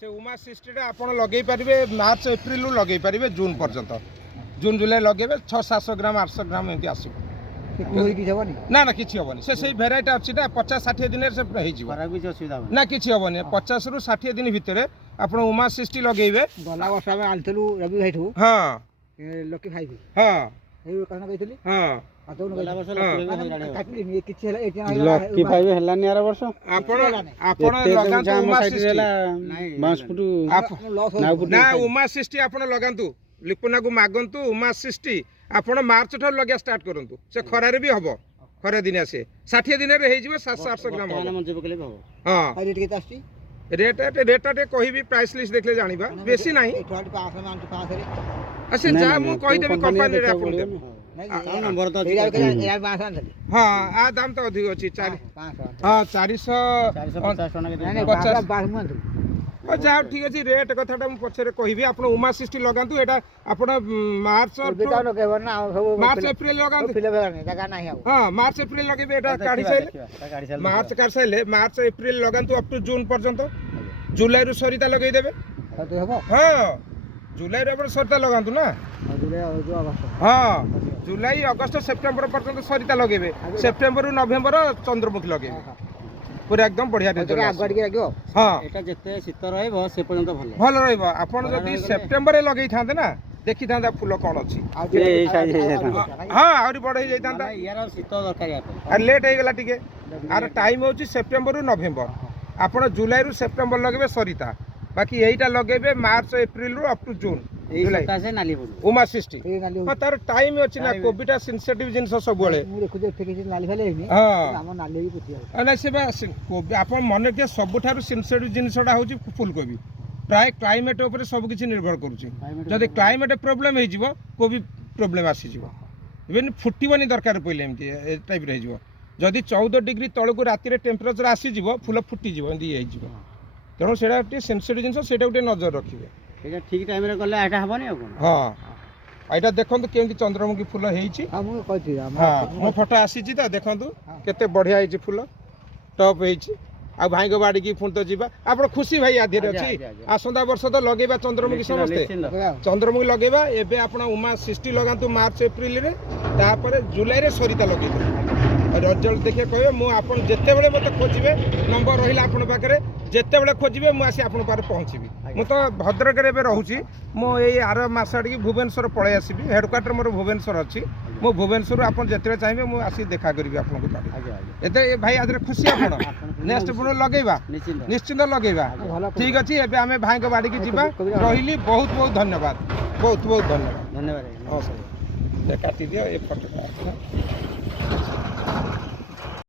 से उमा सिस्टीटा आपण लगे पारे मार्च एप्रिल लगे पारे जून पर्यंत जून जुलाई लगे 600-700 ग्राम 800 ग्राम एमती आस ना ना किसी हेनी से भेराइटी अच्छी ना 50-60 दिन से ना किसी हेनी 50 ରୁ 60 दिन भितर आप उमा सिस्टी लगे गला वर्ष आम आलू रवि भाई हाँ लकी खाई हाँ हाँ ଲକି ପାଇବେ ହେଲାନି ଆର ବର୍ଷ ଆପଣ ଲଗାନ୍ତୁ ଉମା ସିଷ୍ଟି ନା ଉମା ସିଷ୍ଟି ଆପଣ ଲଗାନ୍ତୁ ଲିପୁନାକୁ ମାଗନ୍ତୁ ଉମା ସିଷ୍ଟି ଆପଣ ମାର୍ଚ୍ଚ ଠାରୁ ଲଗିଆ ଷ୍ଟାର୍ଟ କରନ୍ତୁ ସେ ଖରାରେ ବି ହବ ଖରା ଦିନ ଆସେ 60 ଦିନରେ ହେଇଯିବ 700-800 ଗ୍ରାମ ହଁ ରେଟ୍ଟା ଟିକେ କହିବି ପ୍ରାଇସ୍ ଲିଷ୍ଟ ଦେଖିଲେ ଜାଣିବା ବେଶୀ ନାହିଁ ଆଚ୍ଛା ଯାହା ମୁଁ କହିଦେବି କମ୍ପାନୀରେ ଆପଣ हाँ आ दाम तो अधिक अच्छी हाँ 450 जाओ ठीक अच्छे रेट कथा पचर कहि आप उमा सिस्टी लगातु यहाँ आप मार्च एप्रिल लगातु हाँ मार्च एप्रिल लगे काढ़ी सारे मार्च काढ़ सारे मार्च एप्रिल लगातु अप टू जून पर्यंत जुलाई रु सरिता लगेदेवे हाँ जुलाई रे सरिता लगातु ना हाँ जुलाई अगस्त सेप्टेम्बर पर्यंत सरिता लगे सेप्टेम्बर रु नवेम्बर चंद्रमुखी लगे पूरा एकदम बढ़िया हाँ शीत रही भल रही सेप्टेम्बर लगे था ना देखी था फूल कौन अच्छी हाँ आहरी बड़ हो लेट हो गला टे आर टाइम हूँ सेप्टेम्बर रु नवेम्बर आपड़ जुलाई रु सेप्टेम्बर लगे सरिता बाकी यहीटा लगे मार्च एप्रिल रु अप टू जून उमा सिस्टी हाँ तार टाइम अच्छी ना कोबीटा सेंसिटिव जिनस सब आप मन रखिए सबुठ सेंसिटिव जिनसटा हूँ फुलकोबी प्राय क्लाइमेट उपर सब किसी निर्भर करुँच क्लाइमेट प्रोब्लेम हो कोबी प्रोब्लेम आसीज इवेन फुटबनी दरकार पड़े एमती टाइप जदि 14 डिग्री तलू राति टेम्परेचर आसीज फुल फुटीज एमती तेणु से सेंसिटिव जिनस नजर रखिए ठीक टाइम रे गले आटा हबनी हाँ एटा देखंतु केमती चंद्रमुखी फूल हेइची हां मु कहती हां मो फोटो आसीची त देखंतु केते बढ़िया हेइची फूल टॉप हेइची आ भाई को बाड़ी की फुण तो जीवा आपण खुशी भाई आधे अछि आसंदा वर्ष तो लगेबा चंद्रमुखी समस्ते चंद्रमुखी लगेबा एबे आपण उमा सिस्टी लगांतु मार्च एप्रिल रे तापर जुलाई रे सरिता लगेबा रिजल्ट देखिए कहे मुझे जिते बड़े मत खोजे नंबर रहा आपण पाखे जिते बड़े खोजे मुझे आपण पाखे पहुँची मु तो भद्रक रोचे मुझे आर मस आड़ भुवनेश्वर पलि आसबि हेडक्वार्टर मोर भुवनेश्वर अच्छी मु भुवनेश्वर आप जिते चाहिए मुझे आसी देखा करी आपको पाखे ये भाई आदि खुशी आप नेक्स्ट पुणी लगेगा निश्चिंत लगेगा ठीक अच्छे एवं आम भाई को बाड़ी की जीवा रही बहुत बहुत धन्यवाद बहुत बहुत धन्यवाद धन्यवाद हाँ सर काटी दियो ये फोटो